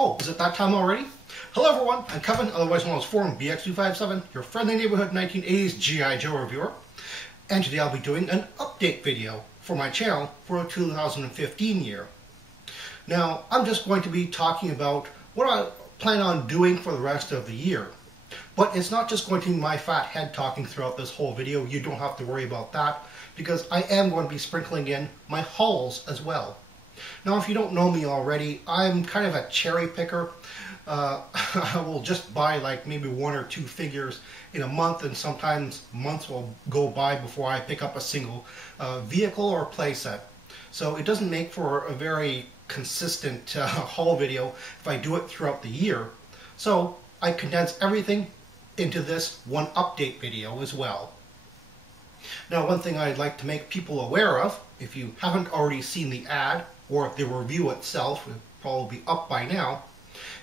Oh, is it that time already? Hello everyone, I'm Kevin, otherwise known as Forum BX257, your friendly neighborhood 1980s G.I. Joe reviewer. And today I'll be doing an update video for my channel for the 2015 year. Now, I'm just going to be talking about what I plan on doing for the rest of the year. But it's not just going to be my fat head talking throughout this whole video. You don't have to worry about that, because I am going to be sprinkling in my hauls as well. Now, if you don't know me already, I'm kind of a cherry picker. I will just buy like maybe one or two figures in a month, and sometimes months will go by before I pick up a single vehicle or playset. So it doesn't make for a very consistent haul video if I do it throughout the year. So I condense everything into this one update video as well. Now, one thing I'd like to make people aware of, if you haven't already seen the ad or the review itself, will probably be up by now,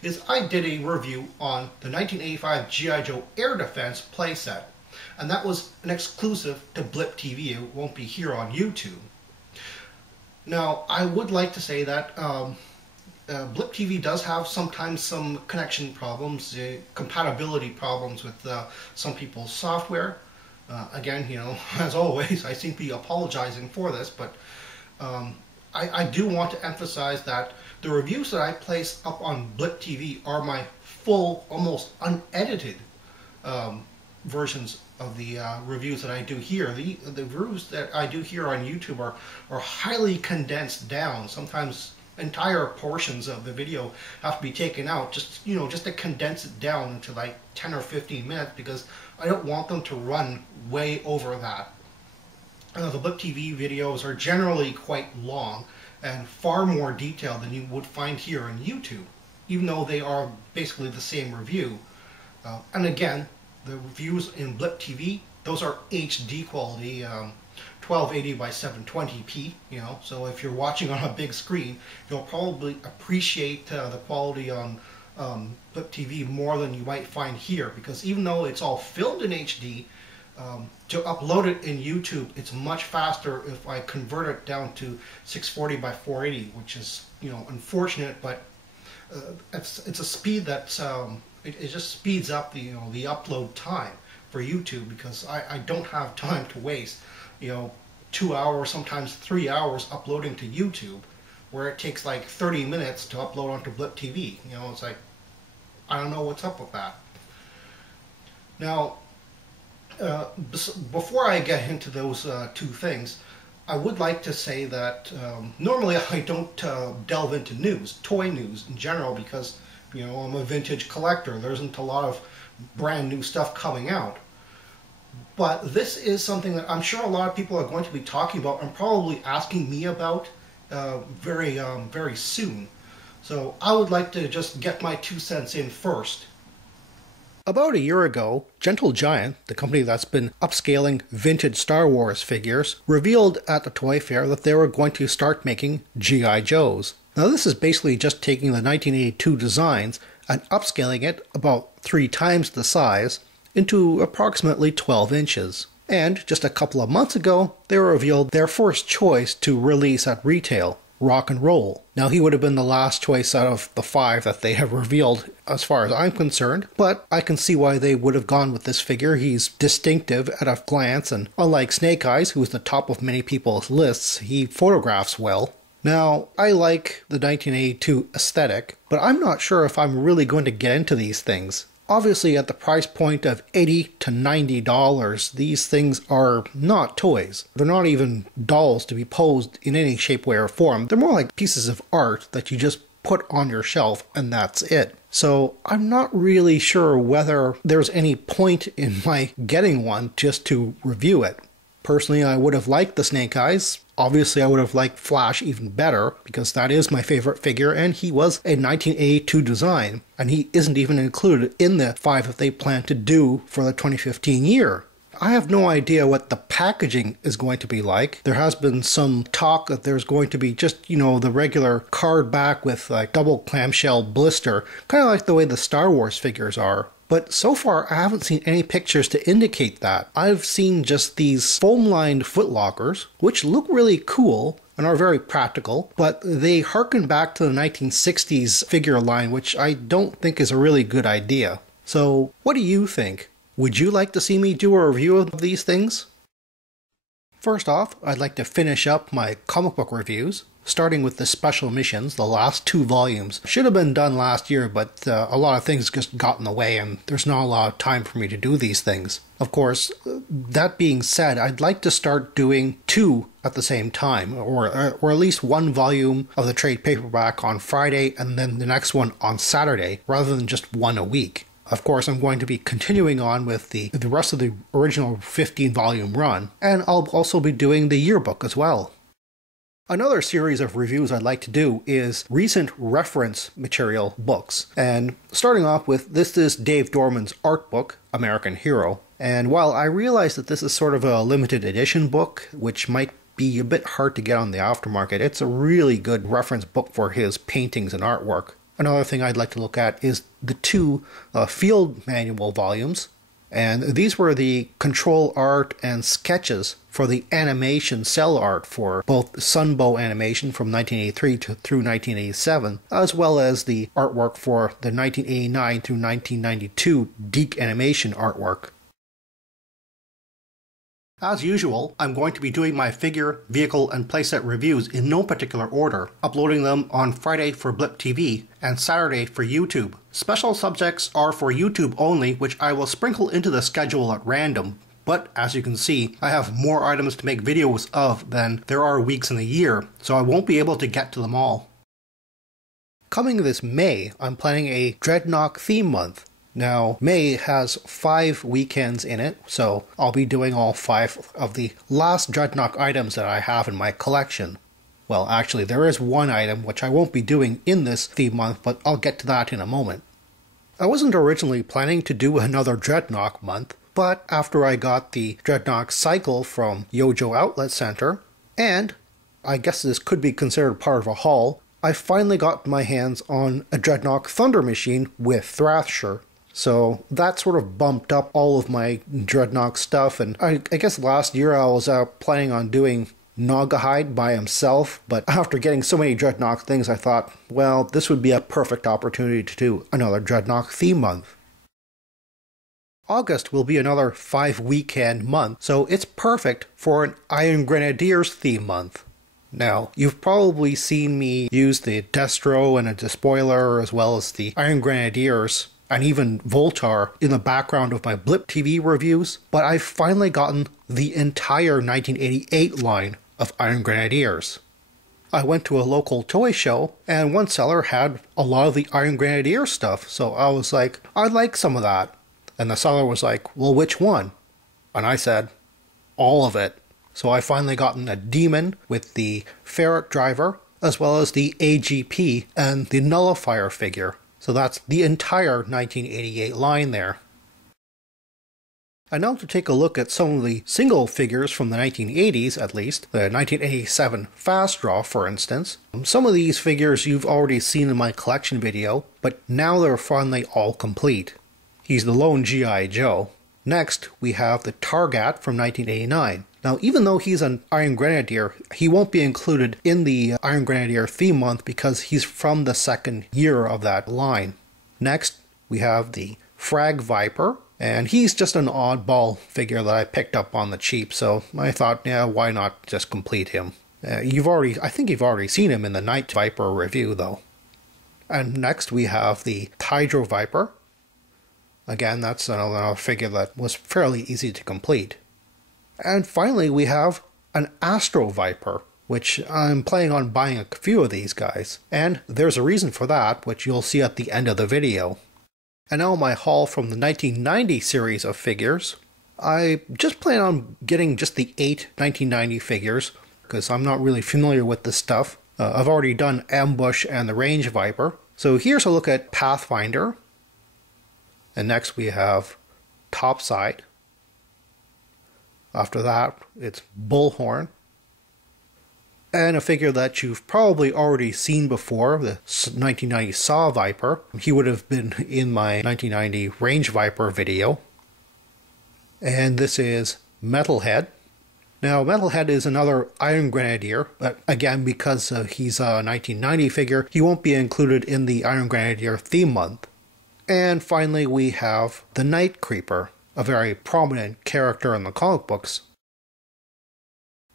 is I did a review on the 1985 G.I. Joe Air Defense playset, and that was an exclusive to Blip TV. It won't be here on YouTube. Now, I would like to say that Blip TV does have sometimes some connection problems, compatibility problems with some people's software. Again, you know, as always, I seem to be apologizing for this, but I do want to emphasize that the reviews that I place up on Blip TV are my full, almost unedited versions of the reviews that I do here. The reviews that I do here on YouTube are highly condensed down. Sometimes entire portions of the video have to be taken out just to condense it down into like 10 or 15 minutes, because I don't want them to run way over that. The Blip TV videos are generally quite long and far more detailed than you would find here on YouTube, even though they are basically the same review. And again, the reviews in Blip TV, those are HD quality, 1280 by 720p, you know, so if you're watching on a big screen, you'll probably appreciate the quality on Blip TV more than you might find here, because even though it's all filmed in HD, to upload it in YouTube, it's much faster if I convert it down to 640 by 480, which is, you know, unfortunate, but it's a speed that's it just speeds up the upload time for YouTube, because I don't have time to waste 2 hours, sometimes 3 hours uploading to YouTube, where it takes like 30 minutes to upload onto Blip TV. You know, it's like, I don't know what's up with that. Now, before I get into those two things, I would like to say that normally I don't delve into news, toy news in general, because, you know, I'm a vintage collector. There isn't a lot of brand new stuff coming out. But this is something that I'm sure a lot of people are going to be talking about and probably asking me about very soon. So I would like to just get my 2 cents in first. About a year ago, Gentle Giant, the company that's been upscaling vintage Star Wars figures, revealed at the toy fair that they were going to start making G.I. Joes. Now, this is basically just taking the 1982 designs and upscaling it about 3 times the size into approximately 12 inches. And just a couple of months ago, they revealed their first choice to release at retail, Rock and Roll. Now, he would have been the last choice out of the 5 that they have revealed as far as I'm concerned, but I can see why they would have gone with this figure. He's distinctive at a glance, and unlike Snake Eyes, who is the top of many people's lists, he photographs well. Now, I like the 1982 aesthetic, but I'm not sure if I'm really going to get into these things. Obviously, at the price point of $80 to $90, these things are not toys. They're not even dolls to be posed in any shape, way, or form. They're more like pieces of art that you just put on your shelf, and that's it. So I'm not really sure whether there's any point in my getting one just to review it. Personally, I would have liked the Snake Eyes. Obviously, I would have liked Flash even better, because that is my favorite figure, and he was a 1982 design, and he isn't even included in the 5 that they plan to do for the 2015 year. I have no idea what the packaging is going to be like. There has been some talk that there's going to be just, you know, the regular card back with like double clamshell blister, kind of like the way the Star Wars figures are. But so far, I haven't seen any pictures to indicate that. I've seen just these foam-lined footlockers, which look really cool, and are very practical, but they harken back to the 1960s figure line, which I don't think is a really good idea. So what do you think? Would you like to see me do a review of these things? First off, I'd like to finish up my comic book reviews, starting with the special missions. The last 2 volumes should have been done last year, but a lot of things just got in the way and there's not a lot of time for me to do these things. Of course, that being said, I'd like to start doing 2 at the same time, or at least 1 volume of the trade paperback on Friday and then the next one on Saturday, rather than just 1 a week. Of course, I'm going to be continuing on with the rest of the original 15-volume run, and I'll also be doing the yearbook as well. Another series of reviews I'd like to do is recent reference material books. And starting off with, this is Dave Dorman's art book, American Hero. And while I realize that this is sort of a limited edition book, which might be a bit hard to get on the aftermarket, it's a really good reference book for his paintings and artwork. Another thing I'd like to look at is the 2 field manual volumes, and these were the control art and sketches for the animation cell art for both Sunbow animation from 1983 through 1987, as well as the artwork for the 1989 through 1992 Deke animation artwork. As usual, I'm going to be doing my figure, vehicle, and playset reviews in no particular order, uploading them on Friday for Blip TV and Saturday for YouTube. Special subjects are for YouTube only, which I will sprinkle into the schedule at random, but as you can see, I have more items to make videos of than there are weeks in the year, so I won't be able to get to them all. Coming this May, I'm planning a Dreadnok theme month. Now, May has 5 weekends in it, so I'll be doing all 5 of the last Dreadnok items that I have in my collection. Well, actually, there is one item which I won't be doing in this theme month, but I'll get to that in a moment. I wasn't originally planning to do another Dreadnok month, but after I got the Dreadnok cycle from Yojo Outlet Center, and I guess this could be considered part of a haul, I finally got my hands on a Dreadnok Thunder machine with Thrasher. So that sort of bumped up all of my Dreadnok stuff, and I guess last year I was planning on doing Naugahyde by himself, but after getting so many Dreadnok things I thought, well, this would be a perfect opportunity to do another Dreadnok theme month. August will be another 5-weekend month, so it's perfect for an Iron Grenadiers theme month. Now, you've probably seen me use the Destro and a Despoiler as well as the Iron Grenadiers and even Voltar in the background of my Blip TV reviews, but I've finally gotten the entire 1988 line of Iron Grenadiers. I went to a local toy show, and one seller had a lot of the Iron Grenadier stuff, so I was like, I'd like some of that. And the seller was like, well, which one? And I said, all of it. So I finally gotten a Demon with the Ferret Driver, as well as the AGP and the Nullifier figure. So that's the entire 1988 line there. And now to take a look at some of the single figures from the 1980s at least, the 1987 Fast Draw for instance. Some of these figures you've already seen in my collection video, but now they're finally all complete. He's the lone G.I. Joe. Next, we have the Targat from 1989. Now, even though he's an Iron Grenadier, he won't be included in the Iron Grenadier theme month because he's from the second year of that line. Next, we have the Frag Viper, and he's just an oddball figure that I picked up on the cheap, so I thought, yeah, why not just complete him? I think you've already seen him in the Night Viper review, though. And next, we have the Hydro Viper. Again, that's another figure that was fairly easy to complete. And finally, we have an Astro Viper, which I'm planning on buying a few of these guys. And there's a reason for that, which you'll see at the end of the video. And now my haul from the 1990 series of figures. I just plan on getting just the 8 1990 figures, because I'm not really familiar with this stuff. I've already done Ambush and the Range Viper. So here's a look at Pathfinder. And next we have Topside. After that, it's Bullhorn. And a figure that you've probably already seen before, the 1990 Saw Viper. He would have been in my 1990 Range Viper video. And this is Metalhead. Now, Metalhead is another Iron Grenadier, but again, because he's a 1990 figure, he won't be included in the Iron Grenadier theme month. And finally, we have the Night Creeper, a very prominent character in the comic books.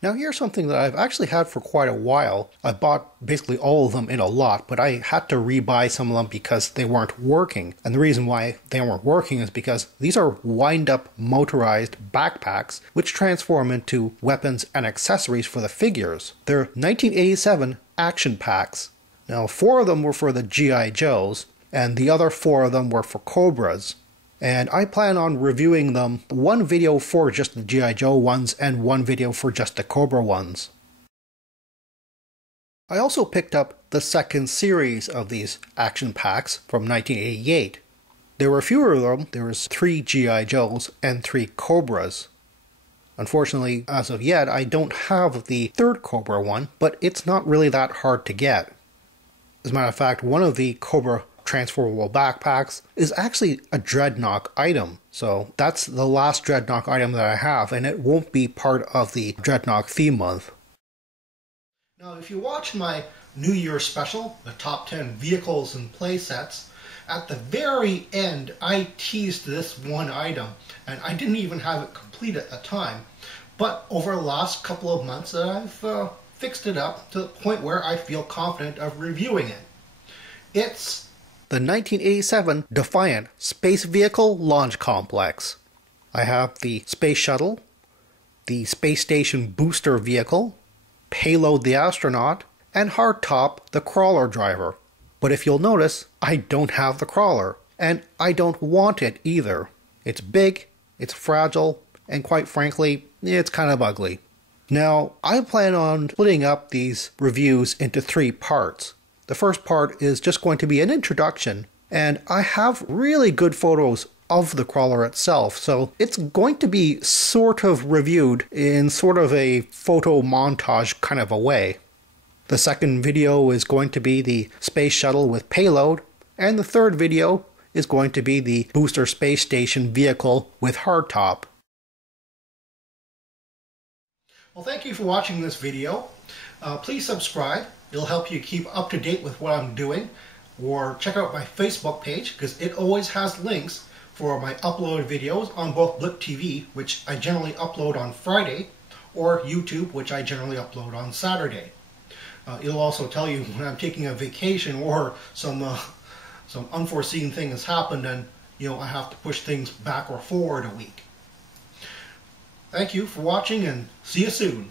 Now here's something that I've actually had for quite a while. I bought basically all of them in a lot, but I had to rebuy some of them because they weren't working. And the reason why they weren't working is because these are wind-up motorized backpacks which transform into weapons and accessories for the figures. They're 1987 action packs. Now 4 of them were for the G.I. Joes, and the other 4 of them were for Cobras. And I plan on reviewing them, one video for just the G.I. Joe ones and one video for just the Cobra ones. I also picked up the second series of these action packs from 1988. There were fewer of them. There was 3 G.I. Joes and 3 Cobras. Unfortunately, as of yet, I don't have the third Cobra one, but it's not really that hard to get. As a matter of fact, one of the Cobra transformable backpacks is actually a Dreadnok item. So that's the last Dreadnok item that I have, and it won't be part of the Dreadnok theme month. Now, if you watch my New Year special, the top 10 vehicles and playsets, at the very end I teased this one item, and I didn't even have it complete at the time. But over the last couple of months I've fixed it up to the point where I feel confident of reviewing it. It's the 1987 Defiant Space Vehicle Launch Complex. I have the Space Shuttle, the Space Station Booster Vehicle, Payload the Astronaut, and Hardtop the Crawler Driver. But if you'll notice, I don't have the crawler, and I don't want it either. It's big, it's fragile, and quite frankly, it's kind of ugly. Now, I plan on splitting up these reviews into 3 parts. The first part is just going to be an introduction, and I have really good photos of the crawler itself, so it's going to be sort of reviewed in sort of a photo montage kind of a way. The second video is going to be the Space Shuttle with payload, and the third video is going to be the Booster Space Station vehicle with hardtop. Well, thank you for watching this video. Please subscribe. It'll help you keep up to date with what I'm doing. Or check out my Facebook page, because it always has links for my uploaded videos on both Blip TV, which I generally upload on Friday, or YouTube, which I generally upload on Saturday. It'll also tell you when I'm taking a vacation or some unforeseen thing has happened and I have to push things back or forward a week. Thank you for watching, and see you soon.